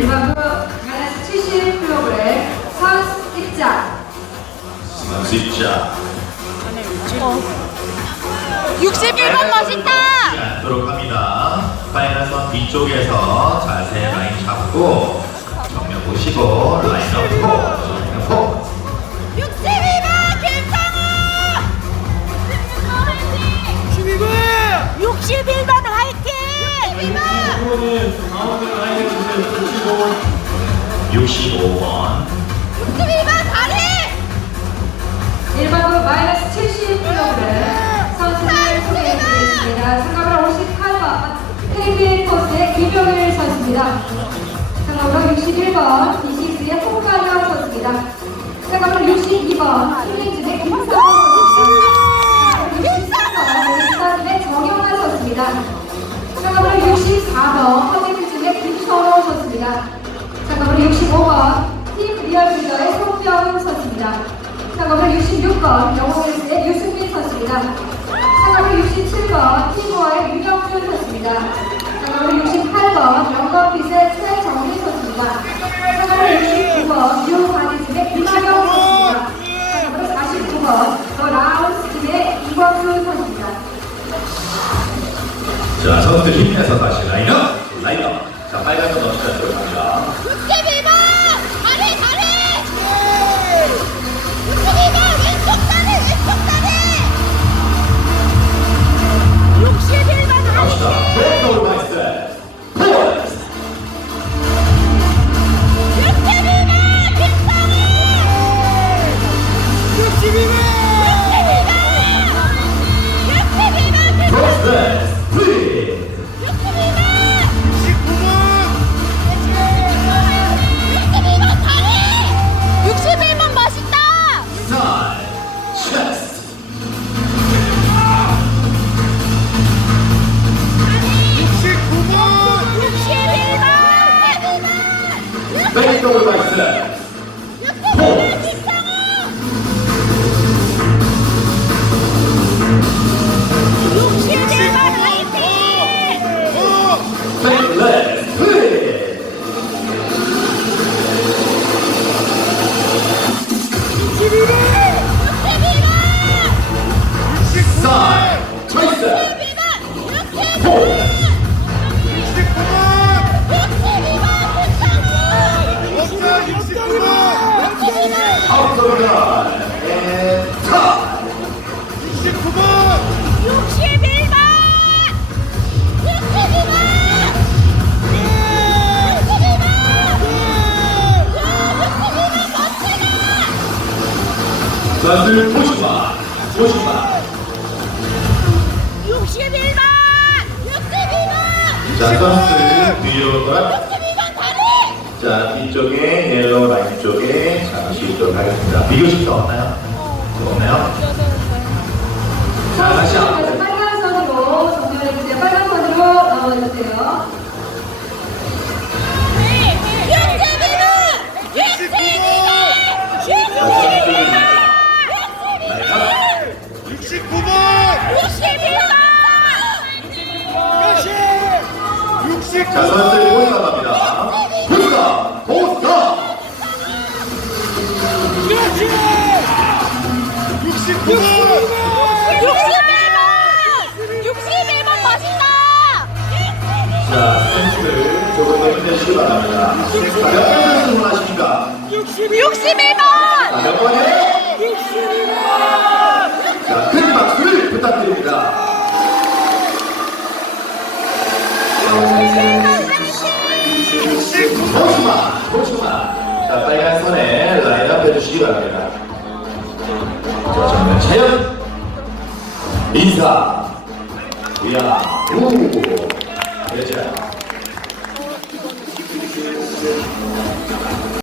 일반부 마이너스 70kg 선수 입장. 선수 입장 61번 멋있다. 하도록 합니다. 파이널선 뒤쪽에서 자세 라인 잡고 정면 보시고 65번 61번 다리. 일반부 마이너스 70kg 선수를 소개해드리겠습니다. 참가번호 58번 페리페 포스의 김용일 선수입니다. 참가번호 61번 디식스의 홍가영 선수입니다. 참가번호 62번 플레이진의 김상호 선수입니다. 63번 웨스타즘의 정영환 선수입니다. 참가번호 64번 허밍팀의 김선호 선수입니다. 참가번호 65번 팀 리얼빌더의 송병훈 선수입니다. 참가번호 66번 영호레스의 유승민 선수입니다. 참가번호 67번 팀워의 윤영준 선수입니다. 참가번호 68번 영건빛의 최정민 선수입니다. 참가번호 69번 뉴바디즘의 김하경 선수입니다. 참가번호 49번 더 라운스 팀의 이광수 선수입니다. 자 선수들 힘내서 다시 라인업 라인업 자 빨간선 넘치다 들어갑니다 61번 다리 다리. 61번 왼쪽 다리 왼쪽 다리. 61번 갑시다 화이팅. 브레이크오버 마이스터 포스 61번 김상우. 61번. 61번. 61번! 브레이크오버 마 선수 보시마 보시마 61번! 61번! 자 선수 뒤로 돌아 61번 다리! 자 뒤쪽에 옐로우 라인 쪽에 잠시 있도록 하겠습니다 비교식도 없나요? 없나요? 자 다시 앞으로 자 선수들이 보시마 갑니다 보시마 보시마 61번! 61번 멋있다! 자 선수들 조금 더 힘내시기 바랍니다 자 몇 번째 주문하십니까? 61번! 자, 몇 번이에요? 자, 선에 라인업 해주시기 바랍니다. 자, 정면 차연. 인사. 이야, 우. 여자.